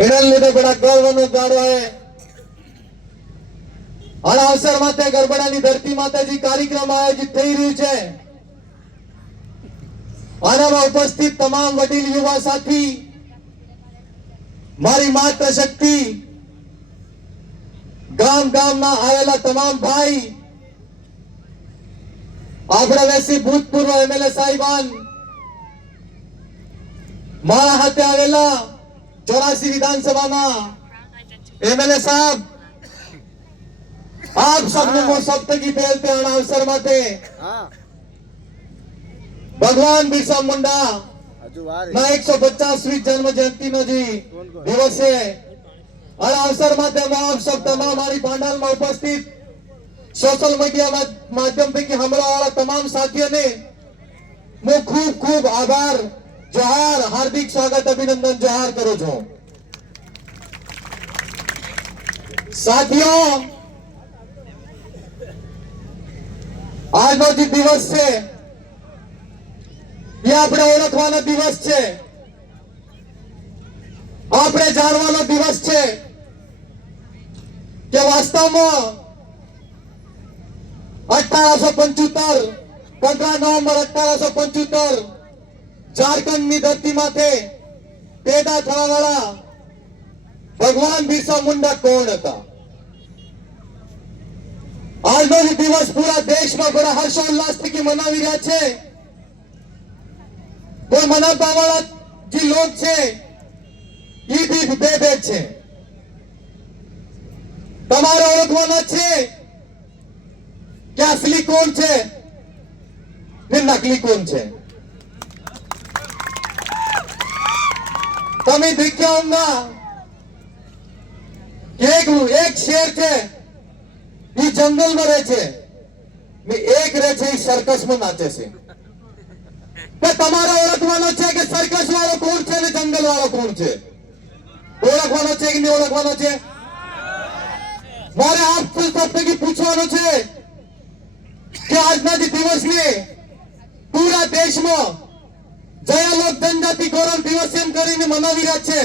એના લીધે બડા ગર્વનો દાડો હે આ અવસર માથે ગરબડાની ધરતી માતાજી કાર્યક્રમ આયોજિત થઈ રહ્યું છે। આનામાં ઉપસ્થિત તમામ વડીલ યુવા સાથી, મારી માત્ર શક્તિ, ગામ ગામના આવેલા તમામ ભાઈ, આપણા વેસી ભૂતપૂર્વ એમએલએ સાહેબાન, મારા હાથે આવેલા 84 વિધાનસભાના એમએલએ સાહેબ, आप सबने वो सप्तकी पहलते अवसर माते भगवान बिरसा मुंडा ना 150वीं जन्म जयंती नो जी दिवस है। अवसर माते आप सब तमाम हमारी पांडाल में उपस्थित सोशल मीडिया माध्यम पे कि हमारा वाला तमाम साथियों ने मैं खूब खूब आभार, जोहार, हार्दिक स्वागत, अभिनंदन जोहार करो छो। साथियों, આજનો જે દિવસ છે એ આપણે ઓળખવાનો દિવસ છે, આપણે જાણવાનો દિવસ છે કે વાસ્તવમાં 1875 15 નવેમ્બર 1875 ઝારખંડની ધરતી માથે પેદા થવાવાળા ભગવાન બિરસા મુંડા કોણ હતા। આજનો દિવસ પૂરા દેશમાં બड़ा હર્ષોલ્લાસ થી મનાવી રહ્યા છે। કોઈ મનાવવા વાળા જે લોક છે એ બી બે છે। તમારે ઓળખવાના છે કે અસલી કોણ છે ને નકલી કોણ છે। તમે દેખ્યા હોંગા એક શેર છે ये जंगल में रहे छे, एक रहे छे सर्कस में नाचे छे। તમારે ઓળખવાનો છે કે સર્કસ વાળો કોણ છે ને જંગલ વાળો કોણ છે? ઓળખવાનો છે કે નહીં ઓળખવાનો છે? મારે આપ सबसे પૂછવાનું છે કે આજના જે દિવસને પૂરા દેશમાં જયા લોક જનજાતિ ગૌરવ દિવસ એમ કરીને મનાવી રહ્યા છે।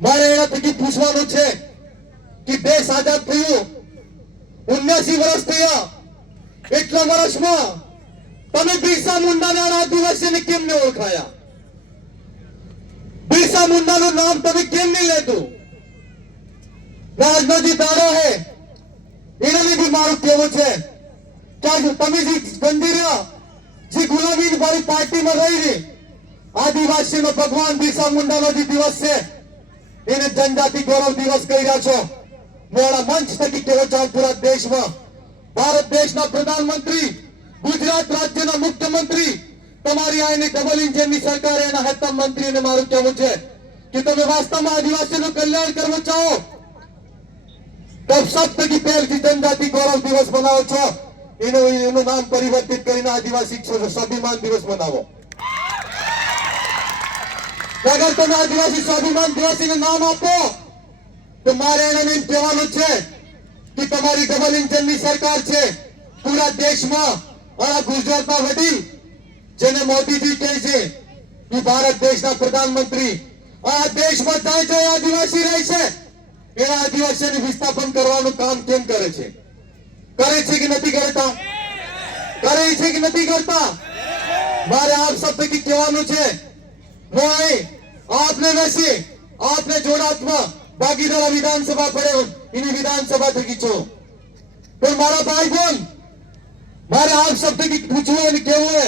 મારે એના થકી પૂછવાનું છે કે દેશ આઝાદ થયો 79 વર્ષ થયા, એટલા વર્ષમાં તમે બિરસા મુંડાના આદિવાસીને કેમ નહીં ઓળખાયા? બિરસા મુંડાનું નામ તમે કેમ નહીં લેતું? આજનો જે દાડો હે એને બી મારું કહેવું છે કે તમે જે ગંભીર જે ગુલામી મારી પાર્ટીમાં રહી આદિવાસીનો ભગવાન બિરસા મુંડાનો જે દિવસ છે એને જનજાતિ ગૌરવ દિવસ કહી રહ્યા છો। મોડા મંચ થકી કહેવો ચાહું પૂરા દેશમાં ભારત દેશના પ્રધાનમંત્રી, ગુજરાત રાજ્યના મુખ્યમંત્રી, તમારી આની ડબલ ઇન્જિનની સરકારે એના હેતા મંત્રીને મારું કહેવું છે કે તમે વાસ્તવમાં આદિવાસીનું કલ્યાણ કરવા ચાહો તો સપ્તકી પહેલથી જનજાતિ ગૌરવ દિવસ મનાવો છો, એનું નામ પરિવર્તિત કરીને આદિવાસી સ્વાભિમાન દિવસ મનાવો। અગર તમે આદિવાસી સ્વાભિમાન દિવસને નામ આપો तो मारे एम कहवानुं छे कि तमारी डबल इंजननी सरकार छे पूरा देश में और गुजरात में वडील जेने मोदी जी कहे छे कि भारत देशना प्रधानमंत्री आ देश में जाय जाय आदिवासी रहे छे एना आदिवासीने विस्थापन करवानुं काम केम करे छे? करे छे कि नथी करता? करे छे कि नथी करता? मारे आप सब की कहवानुं छे मोय आपने वैसे आपने जोड़ात्मा भागीदारा विधानसभा पड़े इन विधानसभा थकी छो पर मारा भाई बोल मारे आप सब की पूछवो અને કેવું હે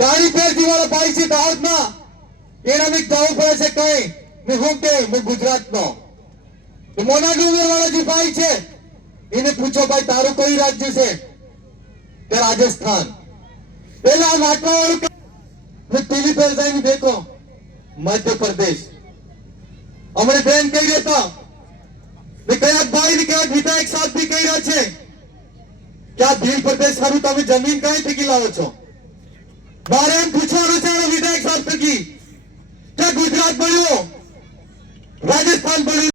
ગાડી પેરથી વાળા ભાઈ છે દાહોદના એના મે જાવું પડે છે કઈ મે હું કે હું ગુજરાતનો તો મોના ડુંગર વાળા જે ભાઈ છે એને પૂછો ભાઈ તારું કઈ રાજ્ય છે? કે રાજસ્થાન। પેલા નાટવા વાળું મે ટીવી પર જઈને દેખો મધ્ય પ્રદેશ हमारे बहन कही रहता कया भाई ने कया विधायक साहब भी कही रहा छे क्या भील प्रदेश सारू तमे जमीन कहीं थकी लावो छो? मारे एम पूछवानुं छे विधायक साहब थकी क्या गुजरात बन्यो, राजस्थान बन्यो?